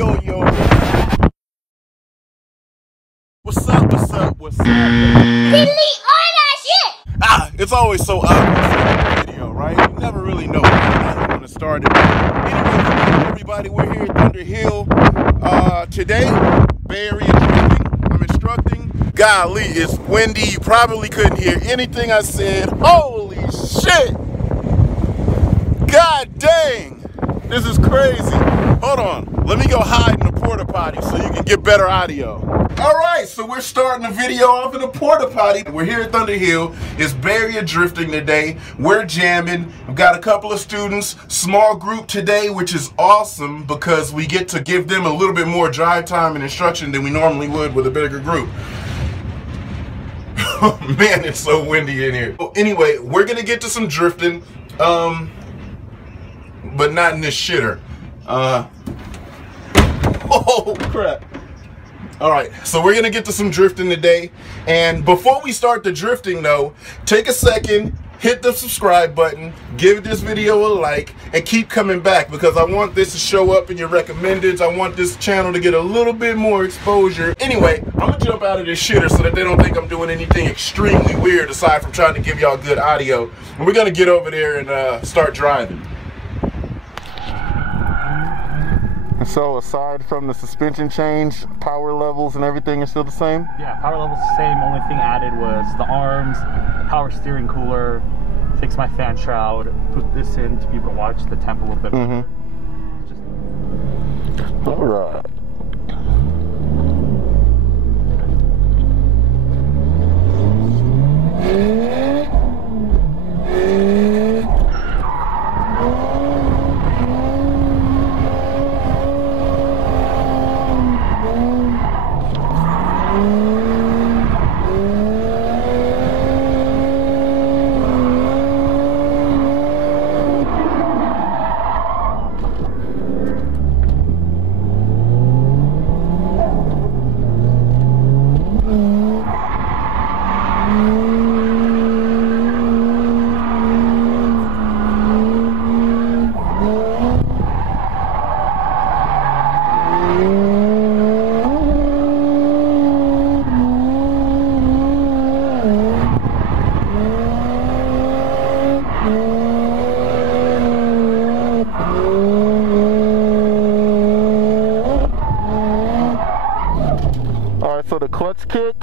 Yo. What's up? Delete all that shit! It's always so obvious in the video, right? You never really know how you want to start it. Anyway, everybody, we're here at Thunder Hill. Today, bayarea drifting. I'm instructing. Golly, it's windy. You probably couldn't hear anything I said. Holy shit! God dang! This is crazy. Hold on. Let me go hide in the porta potty so you can get better audio. Alright, so we're starting the video off in the porta potty. We're here at Thunder Hill. It's bayarea drifting today. We're jamming. We've got a couple of students, small group today, which is awesome because we get to give them a little bit more drive time and instruction than we normally would with a bigger group. Man, it's so windy in here. Anyway, we're gonna get to some drifting, but not in this shitter. Oh crap. Alright, so we're gonna get to some drifting today. And before we start the drifting though, take a second, hit the subscribe button, give this video a like, and keep coming back because I want this to show up in your recommendeds. I want this channel to get a little bit more exposure. Anyway, I'm gonna jump out of this shitter so that they don't think I'm doing anything extremely weird aside from trying to give y'all good audio. And we're gonna get over there and start driving. So aside from the suspension change, power levels and everything is still the same? Yeah, power levels the same. Only thing added was the arms, power steering cooler, fix my fan shroud, put this in to be able to watch the temp a little bit better. All right. So the clutch kick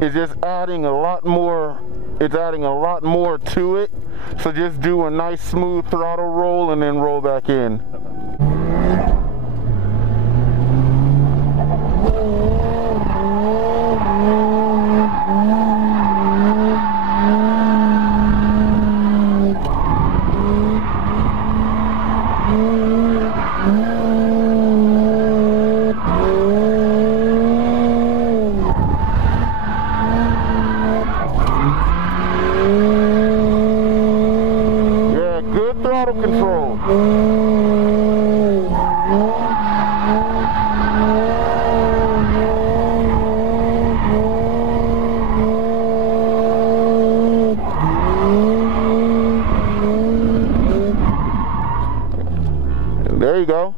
is just adding a lot more, it's adding a lot more to it. So just do a nice smooth throttle roll and then roll back in. Control. There you go.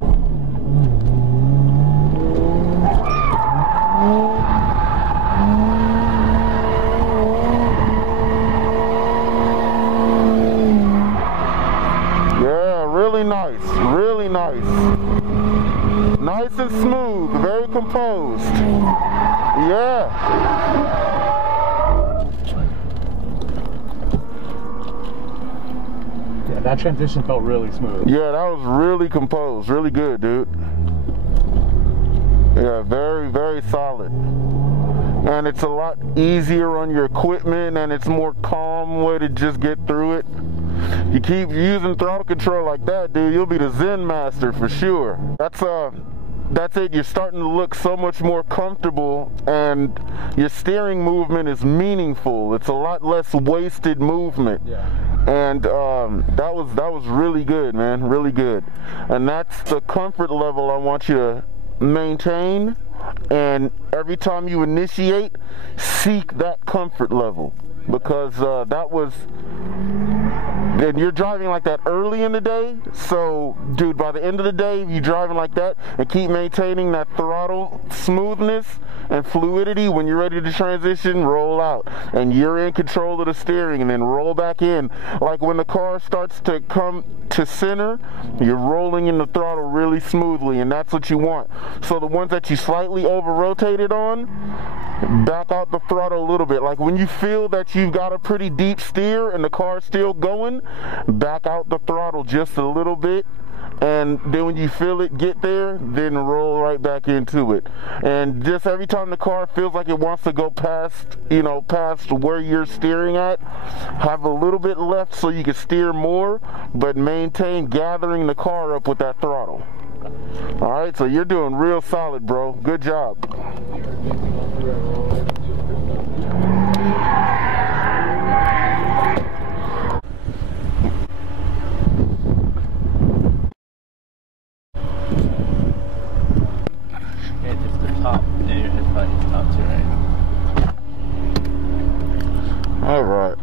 Really nice. Nice and smooth, very composed. Yeah. Yeah, that transition felt really smooth. Yeah, that was really composed, really good, dude. Yeah, very solid. And it's a lot easier on your equipment and it's more calm way to just get through it. You keep using throttle control like that, dude, you'll be the Zen master for sure. That's it. You're starting to look so much more comfortable and your steering movement is meaningful. It's a lot less wasted movement. Yeah. And that was really good, man, really good. And that's the comfort level I want you to maintain. And every time you initiate, seek that comfort level, because and you're driving like that early in the day. So, dude, by the end of the day, you driving like that and keep maintaining that throttle smoothness and fluidity. When you're ready to transition, roll out, and you're in control of the steering, and then roll back in. Like when the car starts to come to center, you're rolling in the throttle really smoothly, and that's what you want. So the ones that you slightly over rotated on, back out the throttle a little bit. Like when you feel that you've got a pretty deep steer and the car's still going, back out the throttle just a little bit, and then when you feel it get there, then roll right back into it. And just every time the car feels like it wants to go past, you know, past where you're steering at, have a little bit left so you can steer more, but maintain gathering the car up with that throttle. All right, so you're doing real solid, bro. Good job. Yeah, just the top. Yeah, your head button's top too, right? All right.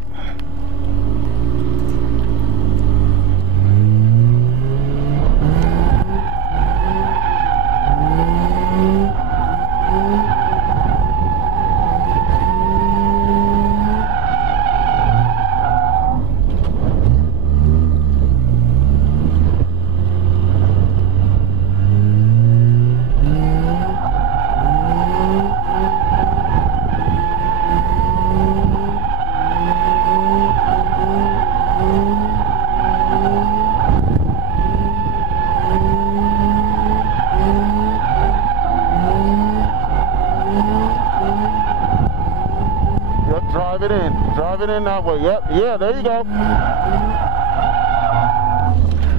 Drive it in that way. Yep. Yeah, there you go.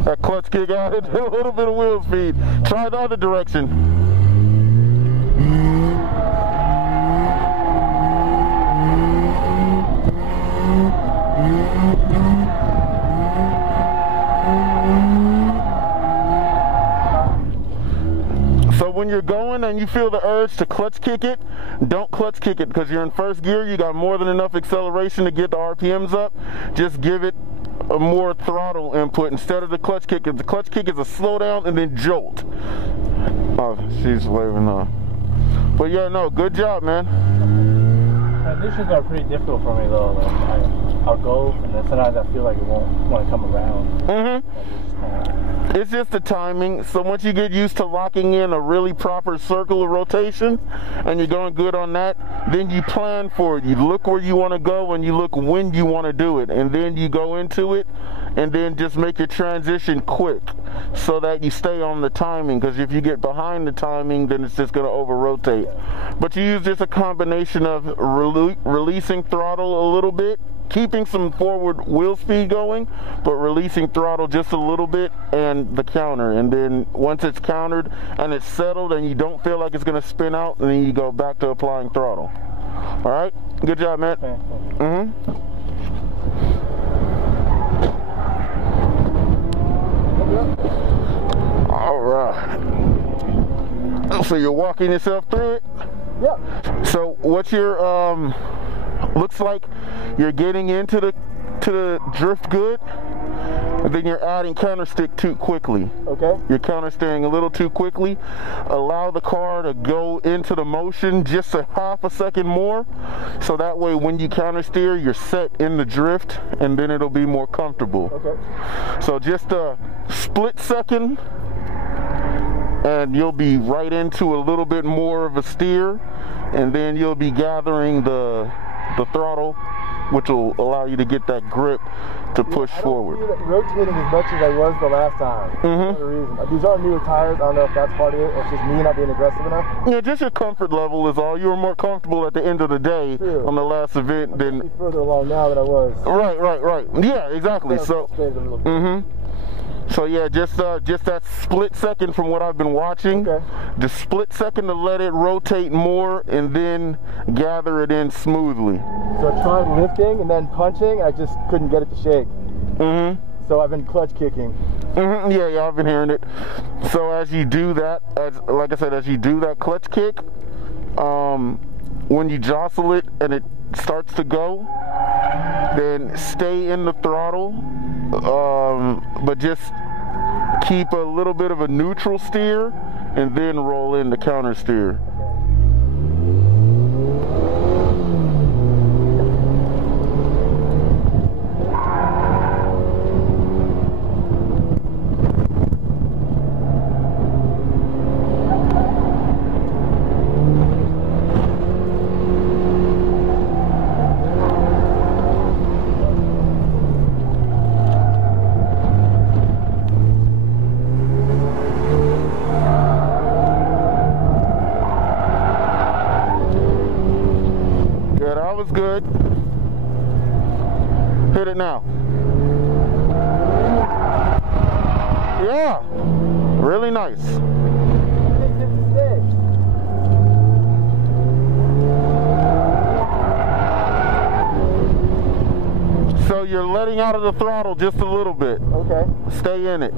That clutch kick out, a little bit of wheel speed. Try the other direction. So when you're going and you feel the urge to clutch kick it, don't clutch kick it, because you're in first gear. You got more than enough acceleration to get the RPMs up. Just give it a more throttle input instead of the clutch kick. The clutch kick is a slow down and then jolt. Oh, she's waving off. But yeah, no, good job, man. Transitions are pretty difficult for me though. Like I'll go, and then sometimes I feel like it won't want to come around. It's just the timing. So once you get used to locking in a really proper circle of rotation and you're going good on that, then you plan for it. You look where you want to go and you look when you want to do it, and then you go into it, and then just make your transition quick so that you stay on the timing, because if you get behind the timing, then it's just going to over rotate. But you use just a combination of releasing throttle a little bit, keeping some forward wheel speed going, but releasing throttle just a little bit, and the counter. And then once it's countered and it's settled and you don't feel like it's going to spin out, and then you go back to applying throttle. All right, good job, man. All right. So you're walking yourself through it? Yeah. So what's your looks like you're getting into the drift good, and then you're adding counter stick too quickly. Okay. You're counter steering a little too quickly. Allow the car to go into the motion just a half a second more, so that way when you counter steer, you're set in the drift, and then it'll be more comfortable. Okay. So just a split second, and you'll be right into a little bit more of a steer, and then you'll be gathering the throttle, which will allow you to get that grip to push forward. I don't feel like rotating as much as I was the last time. For no reason. These are newer tires. I don't know if that's part of it, or it's just me not being aggressive enough. Yeah, just your comfort level is all. You were more comfortable at the end of the day on the last event than further along now than I was. Right. Yeah, exactly. So So yeah, just that split second from what I've been watching. Okay. The split second to let it rotate more, and then gather it in smoothly. So I tried lifting and then punching, and I just couldn't get it to shake. So I've been clutch kicking. Yeah, I've been hearing it. So as you do that, like I said, as you do that clutch kick, when you jostle it and it starts to go, then stay in the throttle but just keep a little bit of a neutral steer and then roll in the counter steer. Good. Hit it now. Yeah. Really nice. So you're letting out of the throttle just a little bit. Okay. Stay in it.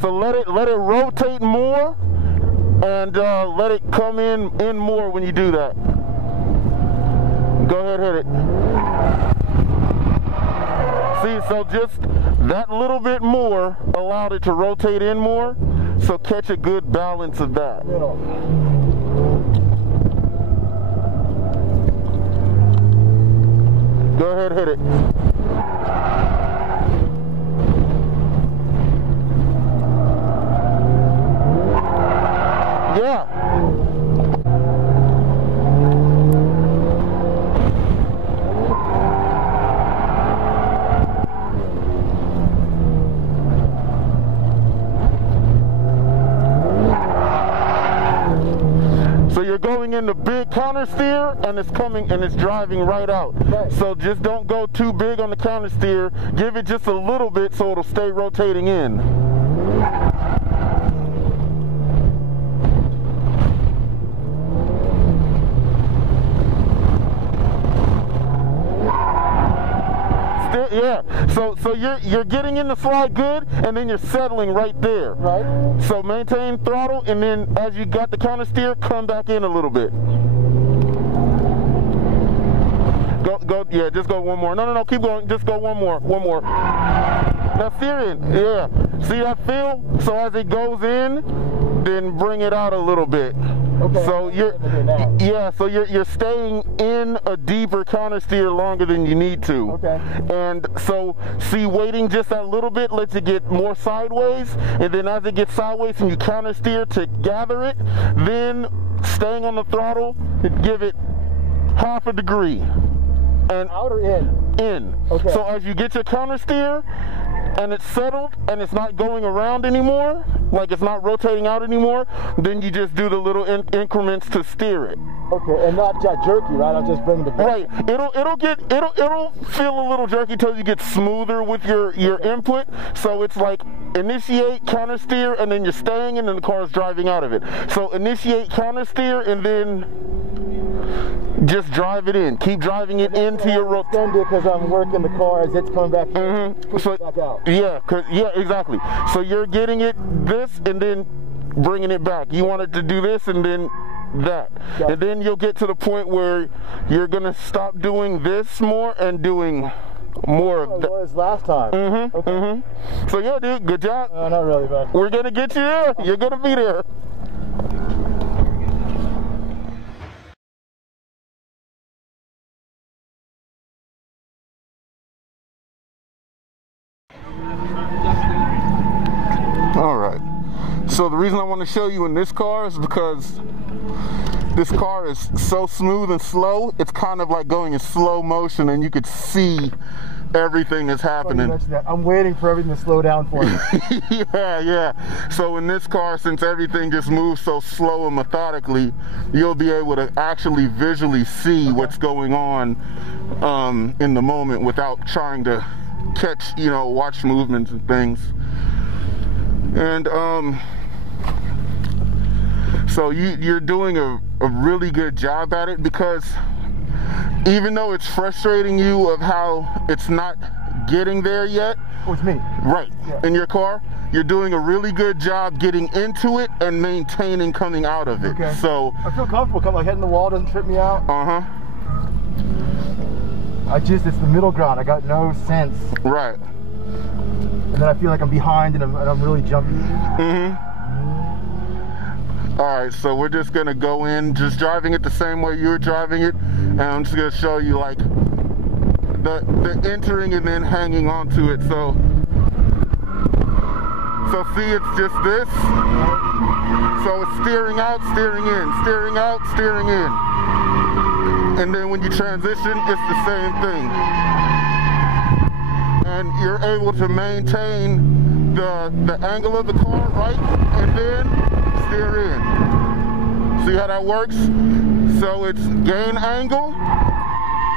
So let it rotate more, and let it come in more when you do that. Go ahead, hit it. See, so just that little bit more allowed it to rotate in more, so catch a good balance of that. Go ahead, hit it. Yeah. So you're going into big counter steer and it's driving right out. Right. So just don't go too big on the counter steer. Give it just a little bit so it'll stay rotating in. Yeah, so you're getting in the slide good, and then you're settling right there. Right. So maintain throttle, and then as you got the counter steer, come back in a little bit. Go, yeah, just go one more. No, keep going. Just go one more. Now steer in. Yeah. See that feel? So as it goes in, then bring it out a little bit. Okay. So you're staying in a deeper counter steer longer than you need to. Okay. And so see, waiting just that little bit lets it get more sideways, and then as it gets sideways and you counter steer to gather it, then staying on the throttle, give it half a degree. And out or in? In. Okay. So as you get your counter steer and it's settled and it's not going around anymore, like it's not rotating out anymore, then you just do the little increments to steer it. Okay, and not that jerky, right? I'll just bring the back. Right. It'll feel a little jerky till you get smoother with your input. So it's like initiate, counter steer, and then you're staying, and then the car is driving out of it. So initiate, counter steer, and then just drive it in. Keep driving it into your road. Because I'm working the car as it's coming back in, so, back out. Yeah, exactly. So you're getting it this and then bringing it back. You want it to do this and then that. And then you'll get to the point where you're going to stop doing this more and doing more of that. It was last time. Okay. So yeah, dude, good job. Not really, but we're going to get you there. You're going to be there. All right, so the reason I want to show you in this car is because this car is so smooth and slow, it's kind of like going in slow motion, and you could see everything that's happening. I'm waiting for everything to slow down for me. Yeah. So in this car, since everything just moves so slow and methodically, you'll be able to actually visually see what's going on in the moment without trying to catch, watch movements and things. And So you're doing a really good job at it, because even though it's frustrating you of how it's not getting there yet. Oh, it's me. Right. Yeah. In your car, you're doing a really good job getting into it and maintaining coming out of it. Okay. So I feel comfortable coming, like hitting the wall doesn't trip me out. It's the middle ground. I got no sense. Right. And then I feel like I'm behind and I'm really jumpy. All right, so we're just gonna go in, just driving it the same way you were driving it, and I'm just gonna show you like the entering and then hanging onto it. So see, it's just this. So it's steering out, steering in, steering out, steering in. And then when you transition, it's the same thing. And you're able to maintain the angle of the car, right? And then steer in. See how that works? So it's gain angle,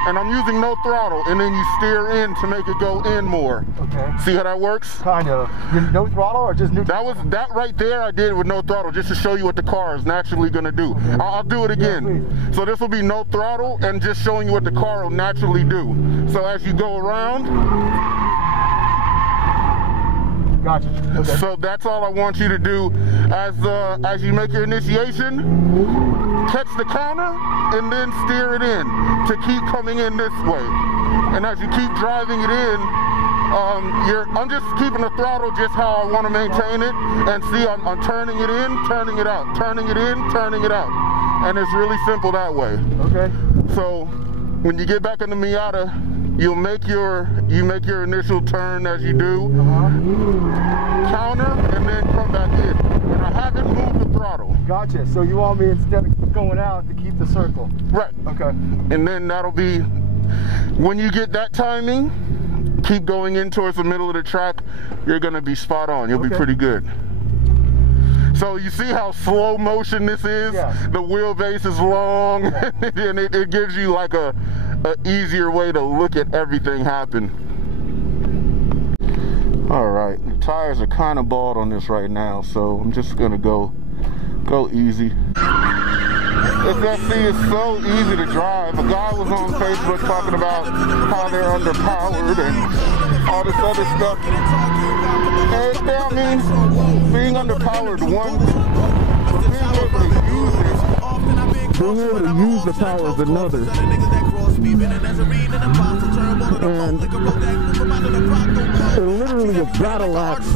and I'm using no throttle, and then you steer in to make it go in more. Okay. See how that works? Kind of. No throttle or just neutral? That right there I did with no throttle, just to show you what the car is naturally gonna do. Okay. I'll do it again. Yeah, so this will be no throttle and just showing you what the car will naturally do. So as you go around. Gotcha. Okay. So that's all I want you to do as you make your initiation. Catch the counter and then steer it in to keep coming in this way. And as you keep driving it in, I'm just keeping the throttle just how I want to maintain it. And see, I'm turning it in, turning it out, turning it in, turning it out. And it's really simple that way. Okay. So when you get back in the Miata, you make your initial turn as you do, counter, and then come back in. And I haven't moved the throttle. Gotcha. So you want me, instead of going out, to keep the circle? Right. Okay. And then that'll be, when you get that timing, keep going in towards the middle of the track, you're gonna be spot on. You'll be pretty good. So you see how slow motion this is? Yeah. The wheelbase is long, and it gives you like a easier way to look at everything happen. All right, the tires are kind of bald on this right now, so I'm just gonna go easy. See, it's so easy to drive. A guy was on Facebook talking about how they're underpowered and all this other stuff. And I mean, being underpowered, one, being able to use the power is another. And it literally a battle axe.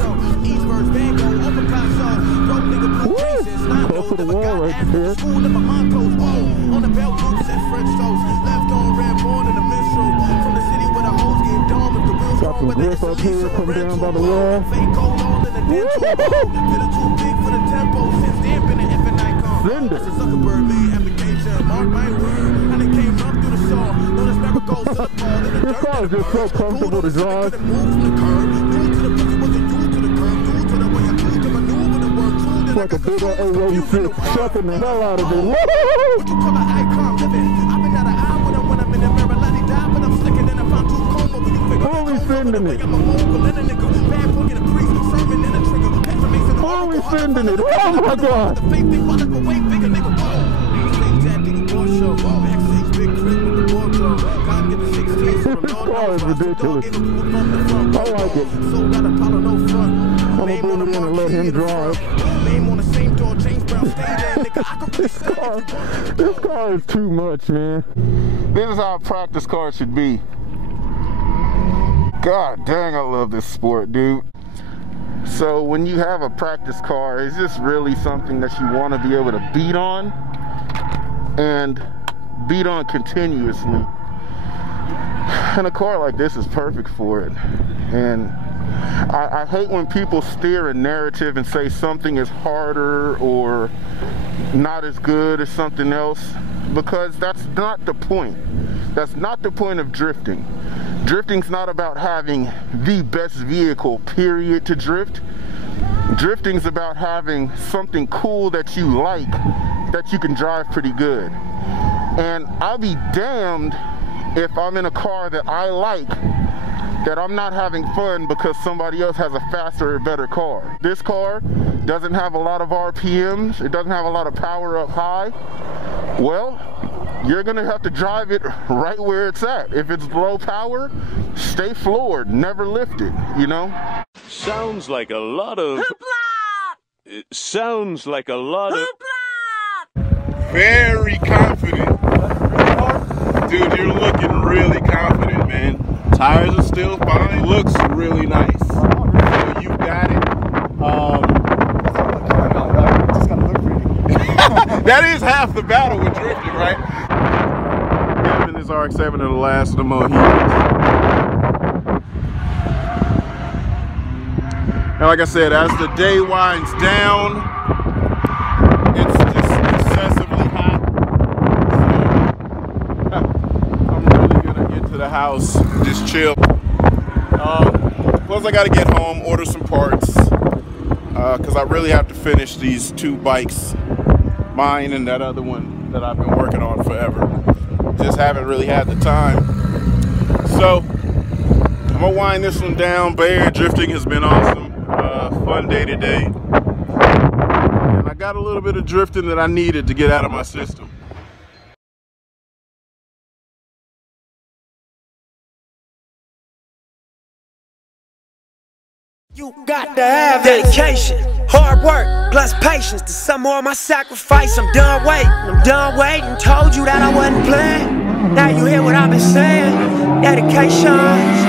Woo! Close to the wall right there. Got some grip up here, come down by the wall. Cinder. This car is just so comfortable to drive. It's like a big old 886 shucking the hell out of it. Holy sending it. Holy sending it. Oh my God. This car is ridiculous. I like it. I'm gonna bring it in and let him drive. This car is too much, man. This is how a practice car should be. God dang, I love this sport, dude. So when you have a practice car, it's just really something that you want to be able to beat on and beat on continuously. And a car like this is perfect for it. And I hate when people steer a narrative and say something is harder or not as good as something else, because that's not the point. That's not the point of drifting. Drifting's not about having the best vehicle, period, to drift. Drifting's about having something cool that you like, that you can drive pretty good. And I'll be damned if I'm in a car that I like, that I'm not having fun because somebody else has a faster or better car. This car doesn't have a lot of RPMs, it doesn't have a lot of power up high, well, you're gonna have to drive it right where it's at. If it's low power, stay floored, never lift it, you know? Sounds like a lot of... It sounds like a lot of... Very confident. Dude, you're looking really confident, man. Tires are still fine. Looks really nice. So you got it. Just gotta look pretty. That is half the battle with drifting, right? Him and his RX-7 are the last of the Mohicans. And like I said, as the day winds down, it's just excessively hot. So I'm really gonna get to the house and just chill. Plus I gotta get home, order some parts, because I really have to finish these 2 bikes, mine and that other one that I've been working on forever. Just haven't really had the time. So I'm gonna wind this one down. Bayarea drifting has been awesome. Fun day today. And I got a little bit of drifting that I needed to get out of my system. You got to have dedication, hard work, plus patience. To some more of my sacrifice, I'm done waiting. Told you that I wasn't playing. Now you hear what I've been saying. Dedication.